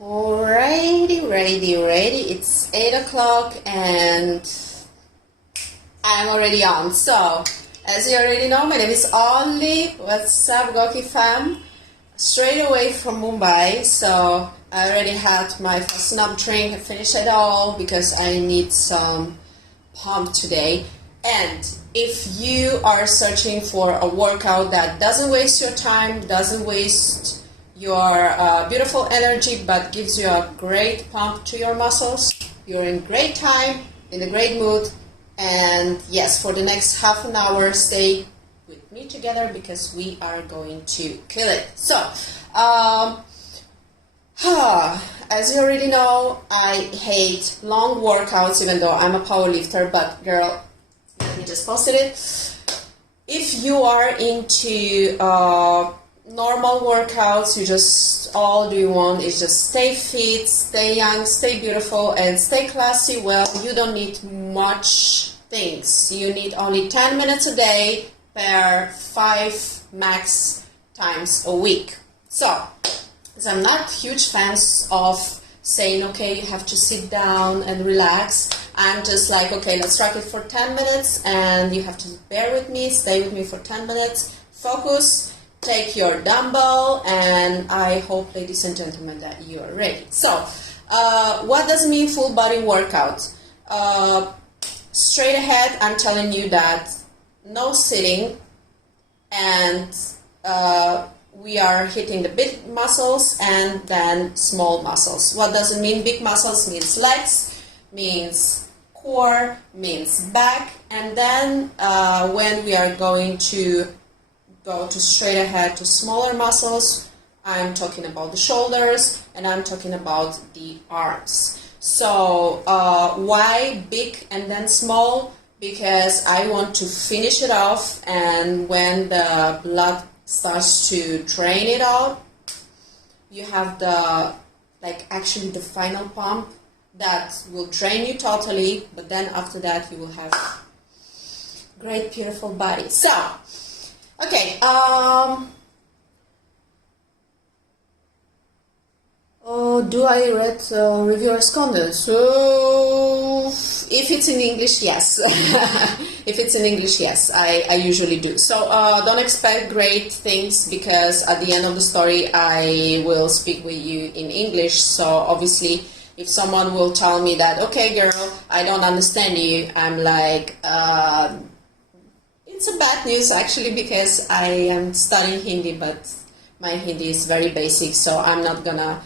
Alrighty, ready. It's 8 o'clock and I'm already on. So, as you already know, my name is Olly. What's up, GOQII fam? Straight away from Mumbai. So, I already had my first up drink. I finished it all because I need some pump today. And if you are searching for a workout that doesn't waste your time, doesn't waste your beautiful energy, but gives you a great pump to your muscles, you're in great time, in a great mood, and yes, for the next half an hour, stay with me together because we are going to kill it. So, as you already know, I hate long workouts, even though I'm a power lifter, but girl, let me just post it. If you are into normal workouts, all you want is just stay fit, stay young, stay beautiful, and stay classy. Well, you don't need much things. You need only 10 minutes a day per 5 max times a week. So, as I'm not huge fans of saying, okay, you have to sit down and relax, I'm just like, okay, let's rock it for 10 minutes, and you have to bear with me, stay with me for 10 minutes, focus. Take your dumbbell, and I hope, ladies and gentlemen, that you are ready. So, what does it mean full body workout? Straight ahead, I'm telling you that no sitting, and we are hitting the big muscles and then small muscles. What does it mean? Big muscles means legs, means core, means back, and then when we are going to go to straight ahead to smaller muscles, I'm talking about the shoulders and I'm talking about the arms. So why big and then small? Because I want to finish it off, and when the blood starts to drain it out, you have the actually the final pump that will drain you totally, but then after that you will have great beautiful body. So okay, do I read reviewers' comments? So, if it's in English, yes. If it's in English, yes, I usually do. So, don't expect great things, because at the end of the story, I will speak with you in English. So, obviously, if someone will tell me that, okay, girl, I don't understand you, I'm like, it's a bad news actually, because I am studying Hindi, but my Hindi is very basic, so I'm not gonna,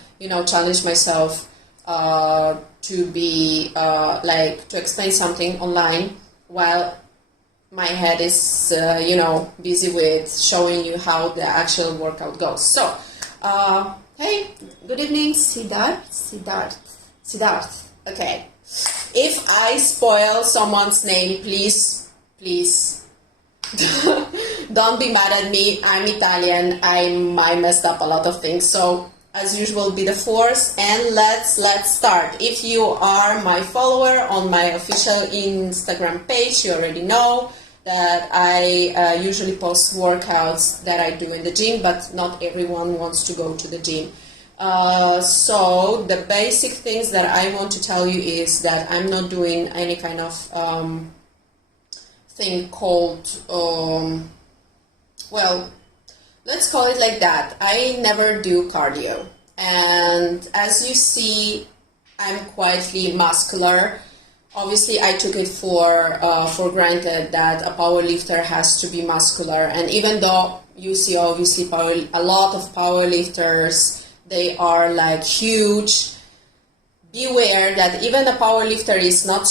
challenge myself to be to explain something online while my head is busy with showing you how the actual workout goes. So, hey, good evening, Siddharth. Okay, if I spoil someone's name, please. Don't be mad at me. I'm Italian. I messed up a lot of things. So, as usual, be the force, and let's start. If you are my follower on my official Instagram page, you already know that I usually post workouts that I do in the gym, but not everyone wants to go to the gym. So the basic things that I want to tell you is that I'm not doing any kind of thing called, let's call it like that. I never do cardio. And as you see, I'm quietly muscular. Obviously, I took it for granted that a power lifter has to be muscular. And even though you see, obviously, a lot of power lifters, they are like huge, beware that even a power lifter is not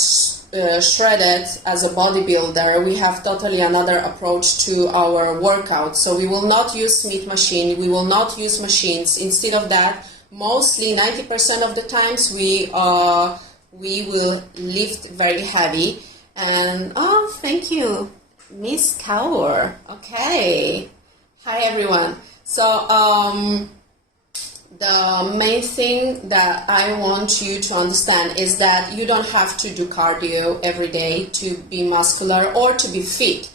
shredded as a bodybuilder. We have totally another approach to our workout. So we will not use meat machine, we will not use machines. Instead of that, mostly 90% of the times we will lift very heavy. And thank you, Miss Kaur. Okay, hi everyone. So the main thing that I want you to understand is that you don't have to do cardio every day to be muscular or to be fit.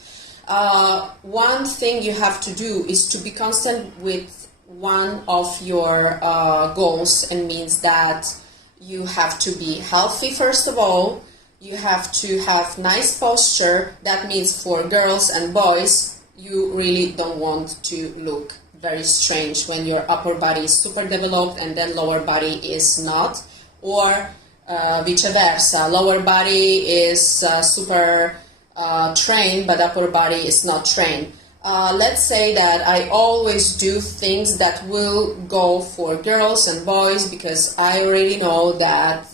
One thing you have to do is to be constant with one of your goals, and means that you have to be healthy first of all. You have to have nice posture. That means for girls and boys, you really don't want to look very strange when your upper body is super developed and then lower body is not, or vice versa. Lower body is super trained, but upper body is not trained. Let's say that I always do things that will go for girls and boys, because I already know that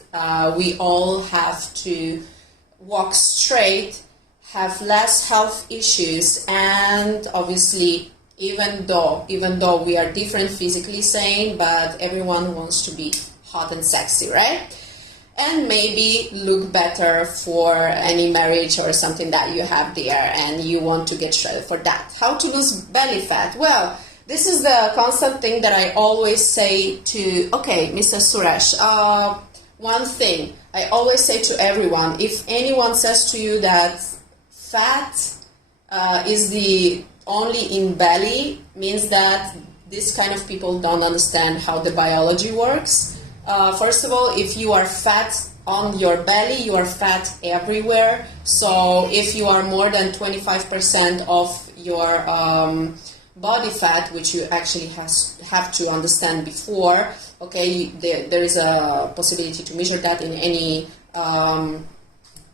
we all have to walk straight, have less health issues, and obviously even though we are different physically saying, but everyone wants to be hot and sexy, right? And maybe look better for any marriage or something that you have there, and you want to get shredded for that. How to lose belly fat? Well, this is the constant thing that I always say to, okay, Mr. Suresh, one thing I always say to everyone: if anyone says to you that fat is the only in belly, means that this kind of people don't understand how the biology works. First of all, if you are fat on your belly, you are fat everywhere. So if you are more than 25% of your body fat, which you actually have to understand before, okay, there is a possibility to measure that in any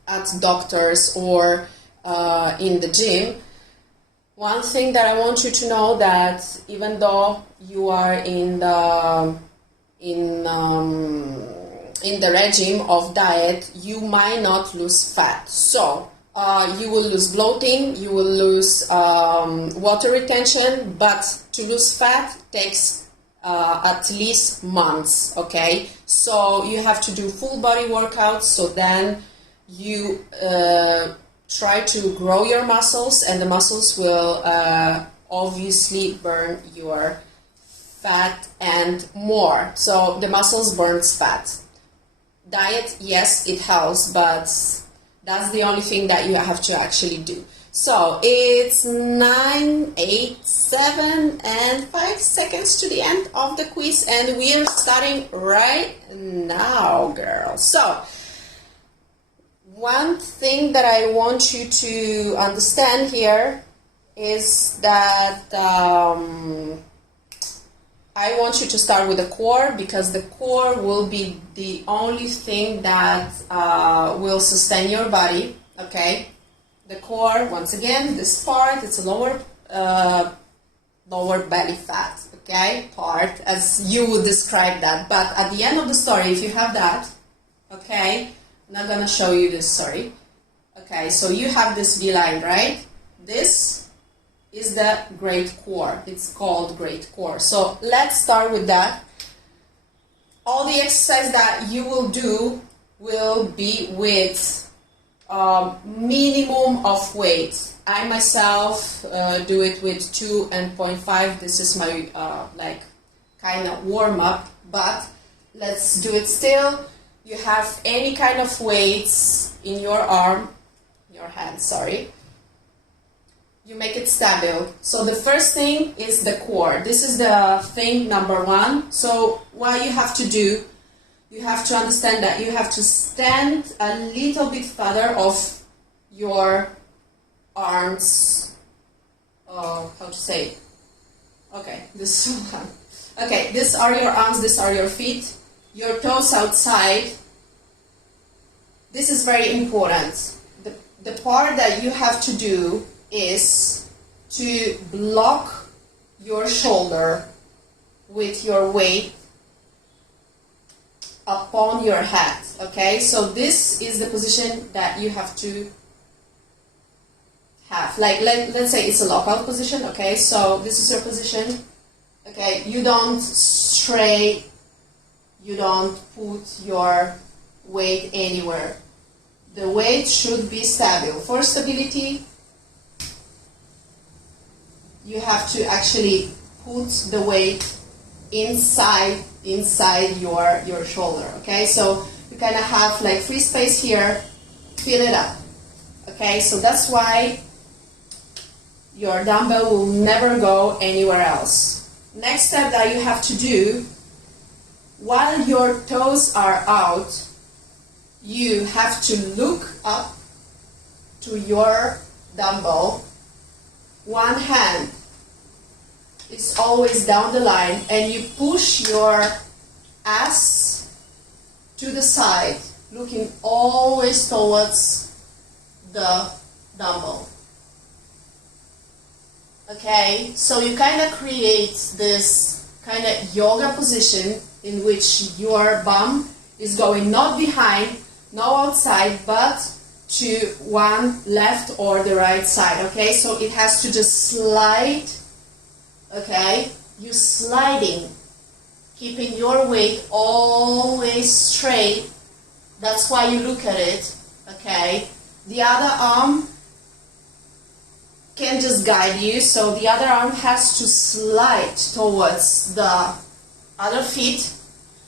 at doctors or in the gym. One thing that I want you to know, that even though you are in the regime of diet, you might not lose fat. So you will lose bloating, you will lose water retention, but to lose fat takes at least months, okay? So you have to do full body workouts, so then you try to grow your muscles, and the muscles will obviously burn your fat and more. So the muscles burns fat. Diet, yes, it helps, but that's the only thing that you have to actually do. So it's 9, 8, 7, and 5 seconds to the end of the quiz, and we're starting right now, girls. So one thing that I want you to understand here is that I want you to start with the core, because the core will be the only thing that will sustain your body, okay? The core, once again, this part, it's a lower belly fat, okay, part, as you would describe that. But at the end of the story, if you have that, okay, I'm not gonna show you this, sorry. Okay, so you have this V-line, right? This is the great core. It's called great core. So let's start with that. All the exercise that you will do will be with minimum of weight. I myself do it with 2 and 0.5. This is my like kind of warm up, but let's do it still. You have any kind of weights in your arm, your hand, sorry. You make it stable. So the first thing is the core. This is the thing number one. So what you have to do, you have to understand that you have to stand a little bit further off your arms. How to say? Okay, this one. Okay, these are your arms, these are your feet. Your toes outside. This is very important. The part that you have to do is to block your shoulder with your weight upon your head, okay? So this is the position that you have to have. Like, let's say it's a lockout position, okay? So this is your position, okay? You don't stray, you don't put your weight anywhere. The weight should be stable. For stability, you have to actually put the weight inside your shoulder, okay? So you kind of have like free space here, fill it up, okay? So that's why your dumbbell will never go anywhere else. next step that you have to do, while your toes are out, you have to look up to your dumbbell. One hand is always down the line, and you push your ass to the side, looking always towards the dumbbell. Okay, so you kind of create this kind of yoga position in which your bum is going not behind, not outside, but to one left or the right side. Okay, so it has to just slide. Okay, you're sliding, keeping your weight always straight. That's why you look at it. Okay, the other arm can just guide you, so the other arm has to slide towards the other feet.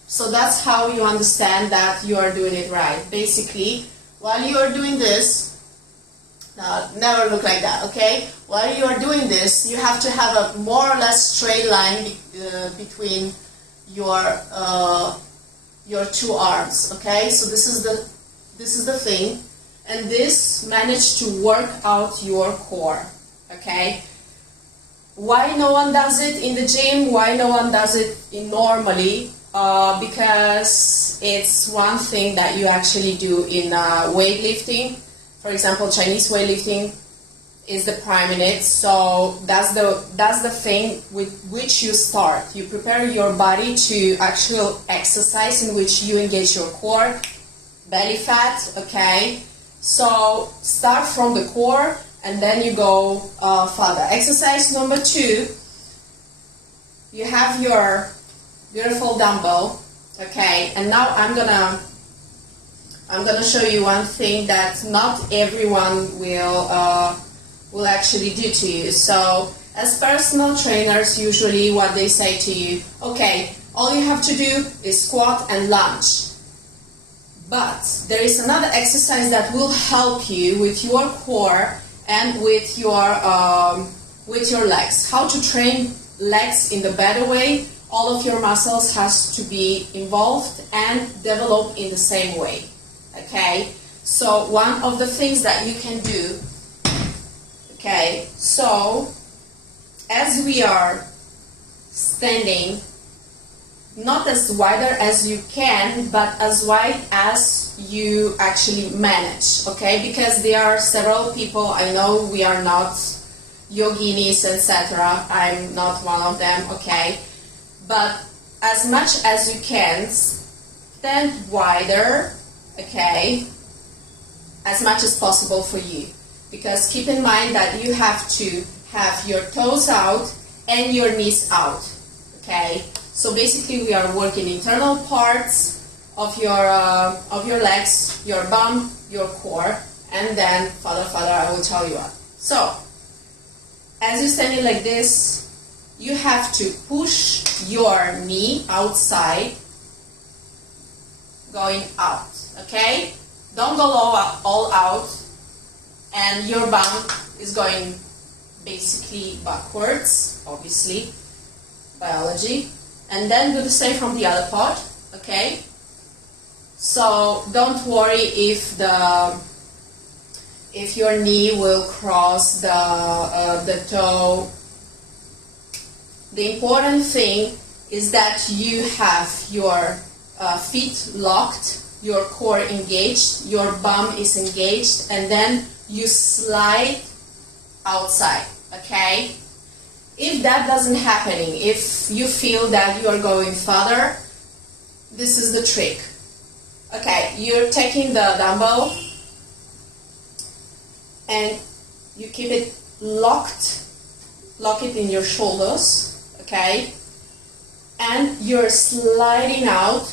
So that's how you understand that you are doing it right. Basically, while you are doing this, never look like that, okay? While you are doing this, you have to have a more or less straight line between your two arms, okay? So this is the thing, and this managed to work out your core, okay? Why no one does it in the gym? Why no one does it normally? Because it's one thing that you actually do in weightlifting. For example, Chinese weightlifting is the prime in it. So that's the thing with which you start. You prepare your body to actual exercise in which you engage your core, belly fat. Okay, so start from the core and then you go further. Exercise number 2. You have your beautiful dumbbell, okay, and now I'm gonna show you one thing that not everyone will actually do to you. So as personal trainers, usually what they say to you, okay, all you have to do is squat and lunge. But there is another exercise that will help you with your core and with your legs. How to train legs in the better way. All of your muscles has to be involved and develop in the same way. Okay, so one of the things that you can do, okay, so as we are standing, not as wider as you can, but as wide as you actually manage, okay, because there are several people, I know we are not yoginis, etc. I'm not one of them, okay, but as much as you can, stand wider, okay, as much as possible for you, because keep in mind that you have to have your toes out and your knees out, okay. So basically we are working internal parts of your legs, your bum, your core, and then further I will tell you what. So as you're standing like this, you have to push your knee outside, going out, okay? Don't go all out, and your bum is going basically backwards, obviously, biology. And then do the same from the other part, okay? So don't worry if your knee will cross the toe. The important thing is that you have your feet locked, your core engaged, your bum is engaged, and then you slide outside, okay? If that doesn't happen, if you feel that you are going further, this is the trick. Okay, you're taking the dumbbell and you keep it locked, lock it in your shoulders, okay? And you're sliding out.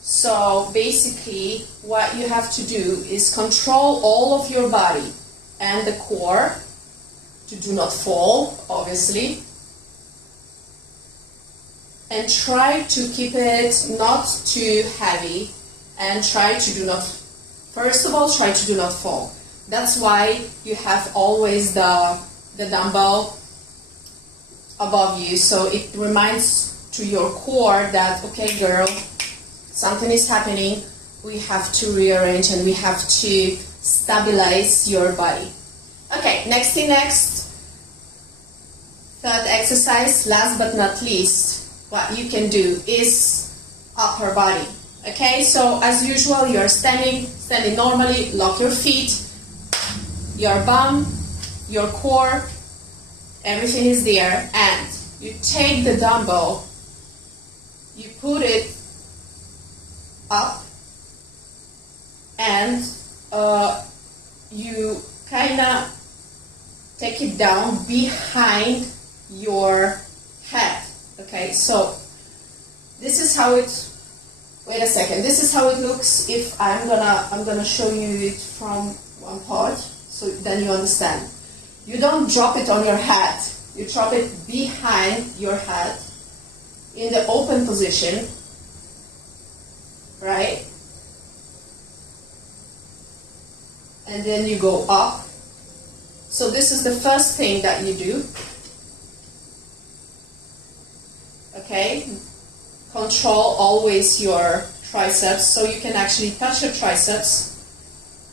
So basically what you have to do is control all of your body and the core to do not fall, obviously, and try to keep it not too heavy, and try to do not, first of all, try to do not fall. That's why you have always the dumbbell above you, so it reminds to your core that, okay girl, something is happening, we have to rearrange and we have to stabilize your body. Okay, next, third exercise, last but not least, what you can do is upper body. Okay, so as usual, you're standing normally, lock your feet, your bum, your core, everything is there, and you take the dumbbell, you put it up, and you kind of take it down behind your head. Okay, so this is how it, wait a second, this is how it looks if I'm gonna show you it from one part, so then you understand. You don't drop it on your head, you drop it behind your head in the open position, right? And then you go up. So this is the first thing that you do. Okay, control always your triceps, so you can actually touch your triceps.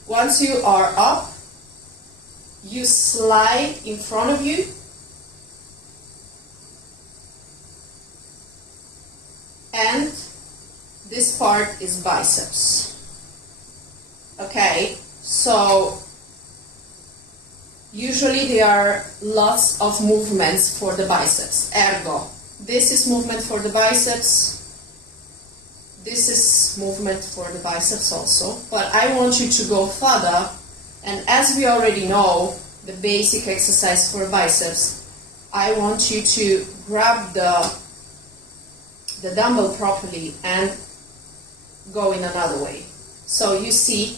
Once you are up, you slide in front of you, and this part is biceps. Okay, so usually there are lots of movements for the biceps. Ergo, this is movement for the biceps, this is movement for the biceps also, but I want you to go further, and as we already know, the basic exercise for biceps, I want you to grab the dumbbell properly and go in another way. So you see,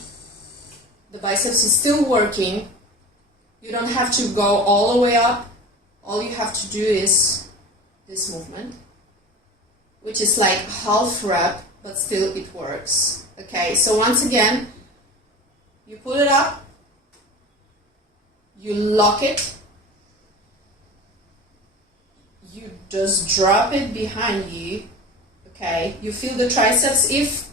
the biceps is still working. You don't have to go all the way up. All you have to do is this movement, which is like half rep, but still it works. Okay, so once again, you put it up, you lock it, you just drop it behind you. Okay, you feel the triceps. If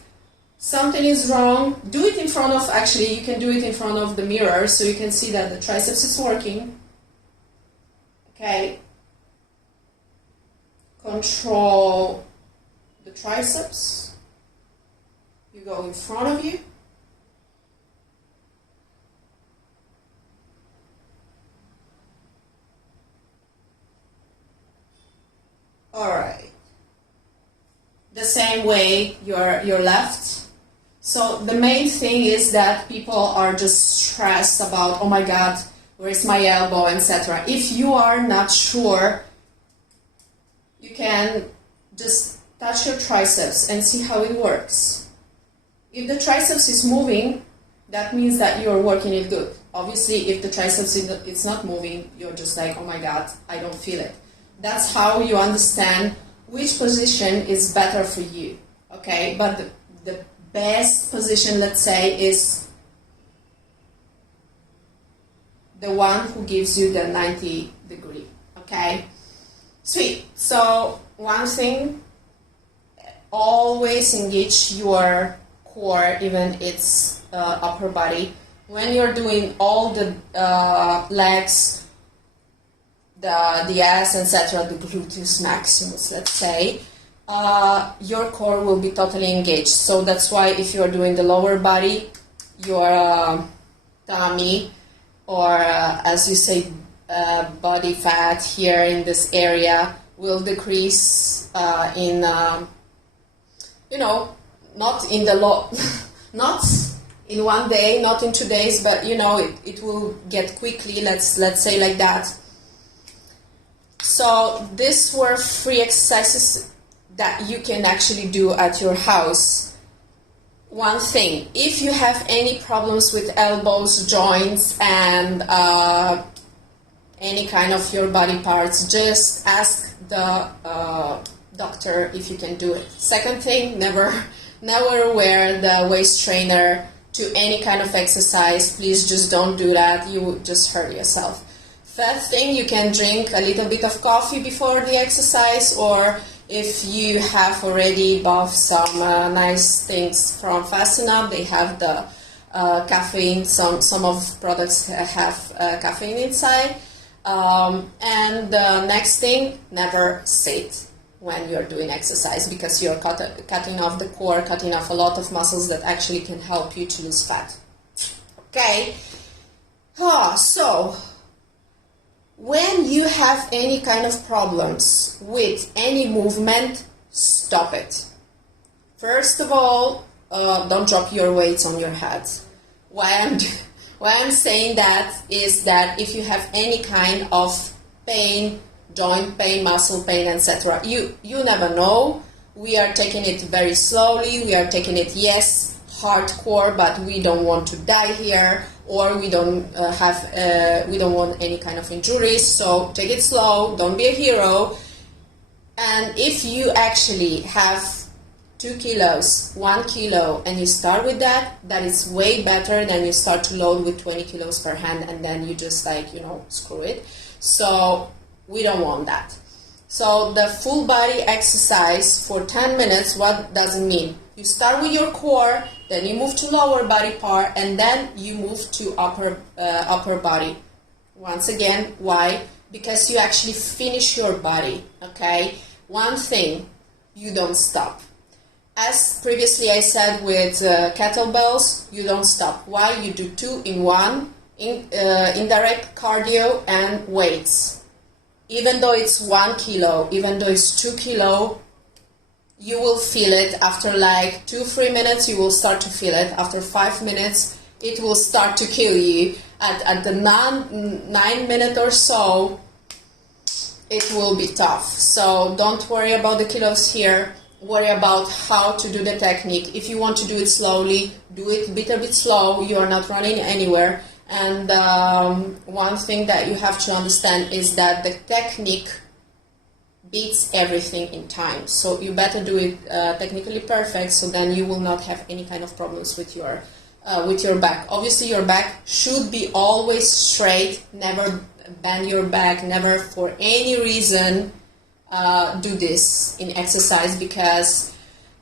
something is wrong, do it in front of, actually you can do it in front of the mirror so you can see that the triceps is working. Okay, control the triceps, you go in front of you, alright, the same way your left. So the main thing is that people are just stressed about, oh my god, where's my elbow, etc. If you are not sure, you can just touch your triceps and see how it works. If the triceps is moving, that means that you're working it good. Obviously, if the triceps is not moving, you're just like, oh my god, I don't feel it. That's how you understand which position is better for you. Okay, but the best position, let's say, is the one who gives you the 90 degree. Okay, sweet. So one thing, always engage your core, even its upper body. When you're doing all the legs, the ass, etc., the gluteus maximus, let's say, your core will be totally engaged. So that's why if you're doing the lower body, your tummy, or as you say, body fat here in this area will decrease in, you know, not in the not in one day, not in 2 days, but you know, it will get quickly, let's say like that. So these were 3 exercises that you can actually do at your house. One thing, if you have any problems with elbows, joints, and any kind of your body parts, just ask the doctor if you can do it. Second thing, never wear the waist trainer to any kind of exercise. Please just don't do that. You will just hurt yourself. First thing, you can drink a little bit of coffee before the exercise, or if you have already bought some nice things from Fast Enough, they have the caffeine. Some of products have caffeine inside. And the next thing, never sit when you're doing exercise, because you're cutting off the core, cutting off a lot of muscles that actually can help you to lose fat. Okay? So, when you have any kind of problems with any movement, stop it. First of all, don't drop your weights on your head. Why I'm saying that is that if you have any kind of pain, joint pain, muscle pain, etc., you never know. We are taking it very slowly. We are taking it, yes, hardcore, but we don't want to die here, or we don't want any kind of injuries. So take it slow. Don't be a hero. And if you actually have 2 kilos, 1 kilo, and you start with that, that is way better than you start to load with 20 kilos per hand and then you just screw it. So we don't want that. So the full body exercise for 10 minutes, what does it mean? You start with your core, then you move to lower body part, and then you move to upper body. Once again, why? Because you actually finish your body, okay? One thing, you don't stop. As previously I said with kettlebells, you don't stop. Why? You do 2 in 1, indirect cardio and weights. Even though it's 1 kilo, even though it's 2 kilo, you will feel it after like 2-3 minutes. You will start to feel it. After 5 minutes, it will start to kill you. At the 9 minute or so, it will be tough. So don't worry about the kilos here. Worry about how to do the technique. If you want to do it slowly, do it a bit slow. You are not running anywhere. And one thing that you have to understand is that the technique beats everything in time. So you better do it technically perfect, so then you will not have any kind of problems with your back. Obviously, your back should be always straight. Never bend your back. Never, for any reason, do this in exercise, because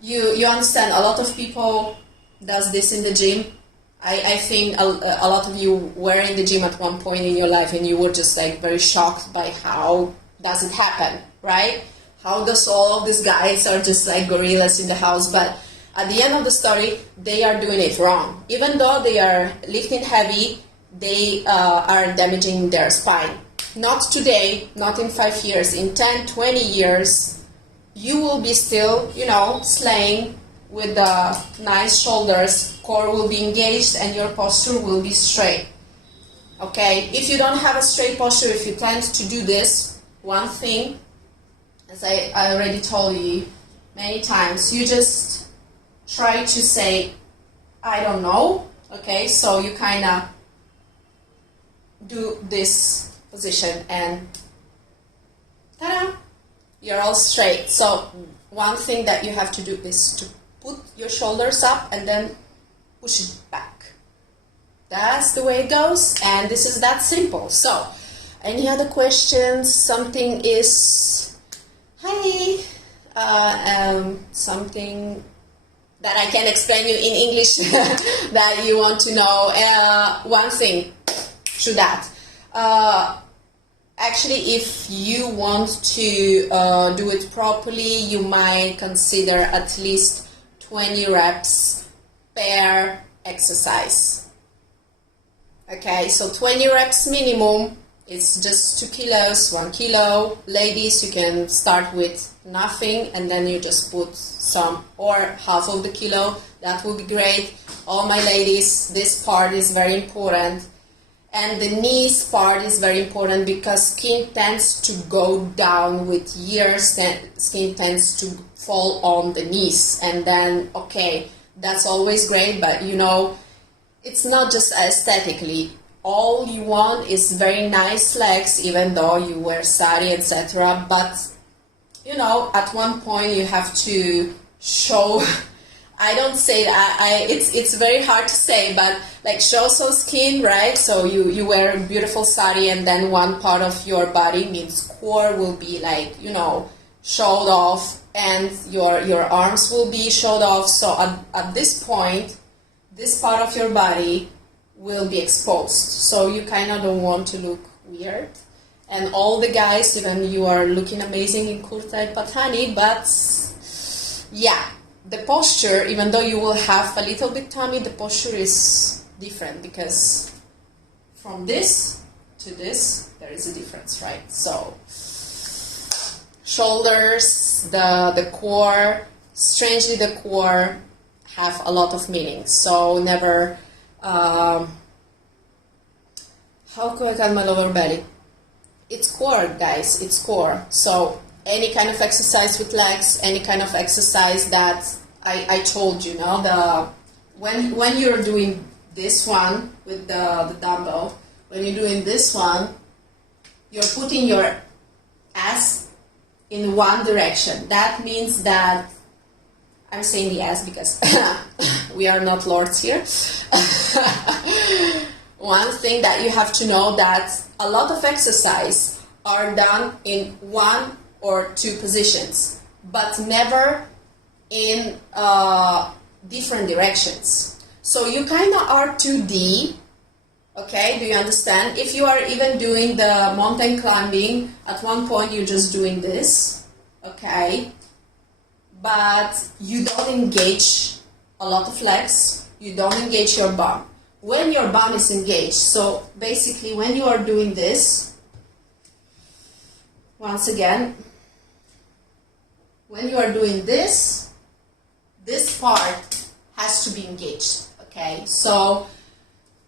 you understand, a lot of people does this in the gym. I think a lot of you were in the gym at one point in your life and you were just like very shocked by how does it happen, right? How does all of these guys are just like gorillas in the house? But at the end of the story, they are doing it wrong. Even though they are lifting heavy, they are damaging their spine. Not today, not in 5 years, in 10, 20 years, you will be still, slaying with the nice shoulders, core will be engaged, and your posture will be straight. Okay, if you don't have a straight posture, if you tend to do this, one thing, as I already told you many times, you just try to say, I don't know, okay, so you kind of do this position and ta-da, you're all straight. So one thing that you have to do is to put your shoulders up and then push it back. That's the way it goes, and this is that simple. So, any other questions? Something is, hi, something that I can explain you in English that you want to know. One thing to that. Actually, if you want to do it properly, you might consider at least 20 reps per exercise. Okay, so 20 reps minimum. It's just 2 kilos, 1 kilo. Ladies, you can start with nothing and then you just put some, or half of the kilo. That would be great. All my ladies, this part is very important. And the knees part is very important because skin tends to go down with years. Skin tends to fall on the knees. And then, okay, that's always great, but it's not just aesthetically. All you want is very nice legs, even though you wear sari, etc. But, at one point you have to show I don't say that. It's very hard to say, but like show some skin, right? So you wear a beautiful sari, and then one part of your body, means core, will be like, you know, showed off, and your arms will be showed off. So at this point, this part of your body will be exposed. So you kind of don't want to look weird. And all the guys, even you are looking amazing in kurta and patani, but yeah. The posture, even though you will have a little bit tummy, the posture is different, because from this to this, there is a difference, right? So, shoulders, the core, strangely the core have a lot of meaning. So never, how can I cut my lower belly? It's core, guys, it's core. So any kind of exercise with legs, any kind of exercise that I told you, when you're doing this one with the dumbbell, when you're doing this one, you're putting your ass in one direction. That means that, I'm saying the ass because we are not lords here. One thing that you have to know, that a lot of exercise are done in one or two positions, but never in different directions. So you kind of are 2D, okay? Do you understand? If you are even doing the mountain climbing, at one point you're just doing this, okay? But you don't engage a lot of legs, you don't engage your bum. When your bum is engaged, so basically when you are doing this, once again, when you are doing this part has to be engaged, okay? So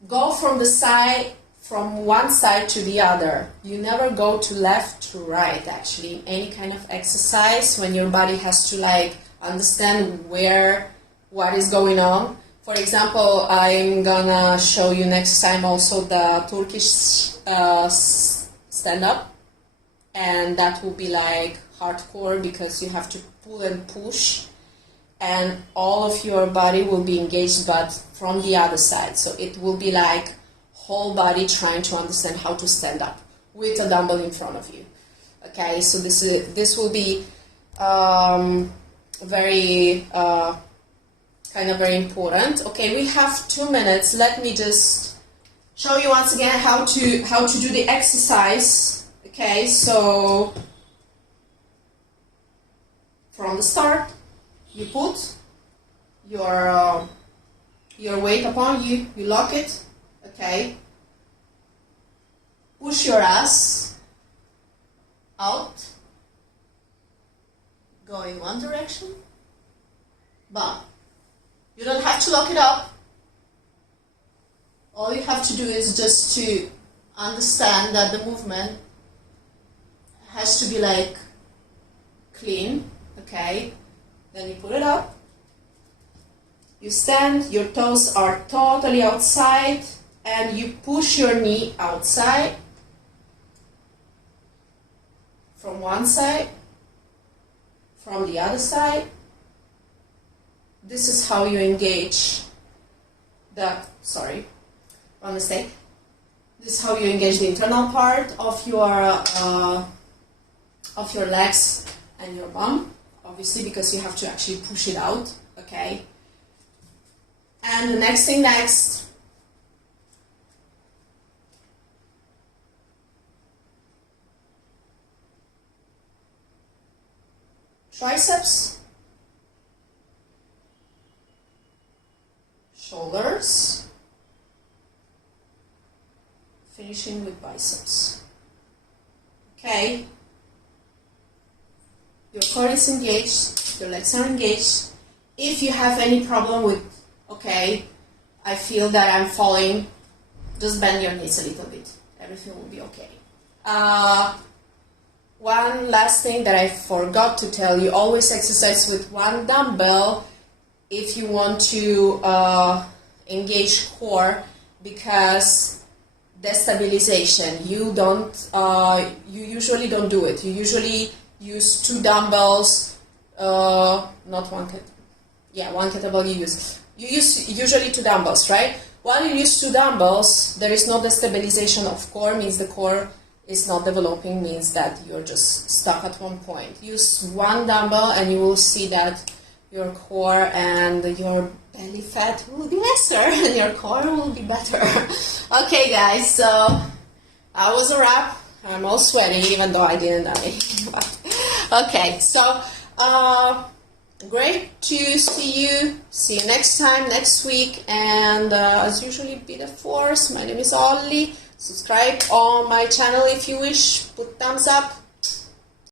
go from the side, from one side to the other. You never go to left to right, actually, in any kind of exercise, when your body has to like understand what is going on. For example, I'm gonna show you next time also the Turkish stand-up, and that will be like hardcore, because you have to pull and push, and all of your body will be engaged, but from the other side. So it will be like whole body trying to understand how to stand up with a dumbbell in front of you. Okay, so this will be very kind of very important. Okay, we have 2 minutes. Let me just show you once again how to do the exercise. Okay, so from the start, you put your weight upon you, you lock it, okay, push your ass out, go in one direction, bump. You don't have to lock it up. All you have to do is just to understand that the movement has to be like clean, okay? Then you put it up, you stand, your toes are totally outside, and you push your knee outside from one side, from the other side. This is how you engage This is how you engage the internal part of your legs and your bum, obviously, because you have to actually push it out, okay? And the next thing triceps, shoulders, finishing with biceps. Okay? Your core is engaged, your legs are engaged. If you have any problem with, okay, I feel that I'm falling, just bend your knees a little bit. Everything will be okay. One last thing that I forgot to tell you, always exercise with one dumbbell if you want to engage core, because destabilization, you usually don't do it. You usually use two dumbbells, not one, yeah, one kettlebell you use usually 2 dumbbells, right? While you use 2 dumbbells, there is no destabilization of core, means the core is not developing, means that you're just stuck at one point. Use 1 dumbbell and you will see that your core and your belly fat will be lesser and your core will be better. Okay guys, so that was a wrap. I'm all sweaty even though I didn't die. Okay, so great to see you. See you next time, next week, and as usually, be the force. My name is Olly. Subscribe on my channel if you wish. Put thumbs up.